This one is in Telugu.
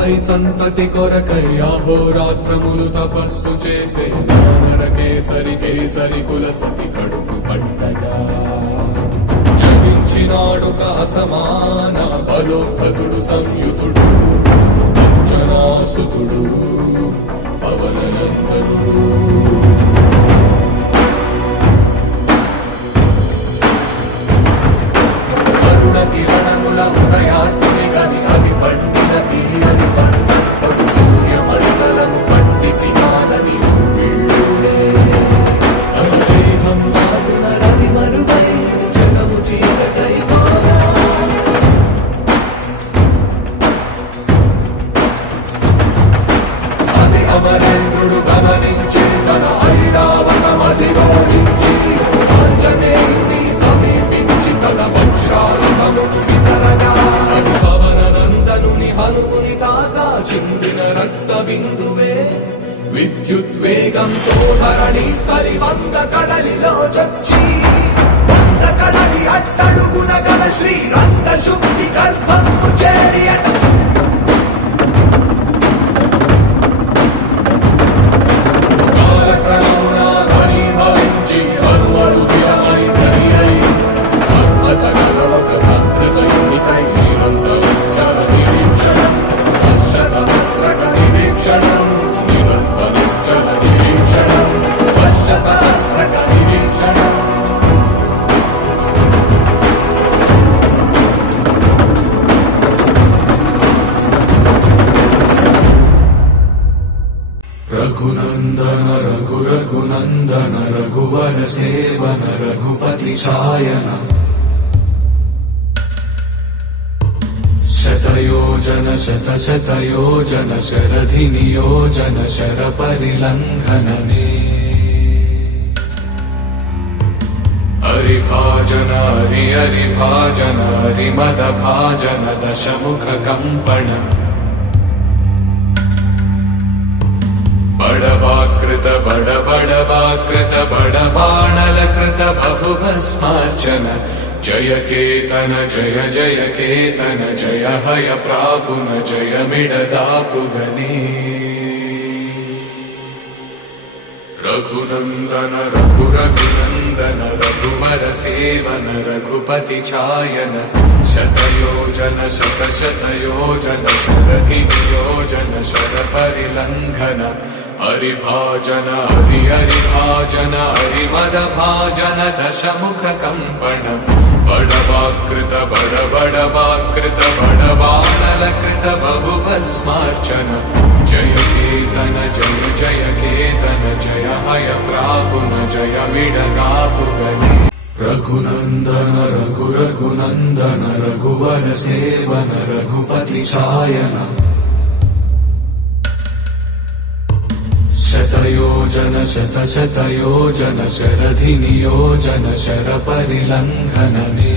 పై సంతతి కొరకై అహోరాత్రములు తపస్సు చేసే నరకేసరి కేసరి కుల సతి కడుపు పట్టగా జనించినాడుక అసమాన బలోద్ధతుడు సంయుతుడు అంజనాసుతుడు పవననందనుడు కిరణముల ఉదయాత్మి గని అది పండిన తీయని పంటను పడు సూర్య మండలము పండితి కాలని విళ్ళూరే తన దేహం నాటున రవి మరుగై జగము చీకటై మారా అది అమరేంద్రుడు గమనించి తన ఐరావతమది రోడించి ఆంజనేయుని సమీపించి తన వజ్రాయుధమును విసరగా అది పవననందనుని హనుముని తాకా చిందిన రక్త బిందువే విద్యుద్వేగంతో ధరణి స్థలి వంద కడలిలో చొచ్చి వంద కడలి అట్టడుగున గల శ్రీరంగ శుద్ధి గర్భము చేరియట రఘునందన రఘు రఘునందన రఘువర సేవన రఘుపతి ఛాయన శతయోజన శత శతయోజన శరధి నియోజన శర పరిలంఘననే హరిభాజన హరి హరిభాజన హరిమద భాజన దశముఖ కంపణ బడవాకృత బడబడవాకృత బడబాణలకృత బహుభస్మార్చన జయ కేతన జయ జయ కేతన జయ హయ ప్రాపున జయ మిడదాపుగనే రఘునందన రఘు రఘునందన రఘువర సేవన రఘుపతి ఛాయన శతయోజన శత శతయోజన శరధి నియోజన శర పరిలంఘన హరిభాజన హరి హరిభాజన హరిమద భాజన దశముఖ కంపణ బడవాకృత బడబడవాకృత బడబాణలకృత బహుభస్మార్చన జయ కేతన జయ జయ కేతన జయ హయ ప్రాపున జయ మిడదాపుగనే రఘునందన రఘు రఘునందన రఘువర సేవన రఘుపతి ఛాయన శతయోజన శత శతయోజన శరధి నియోజన శర పరిలంఘననే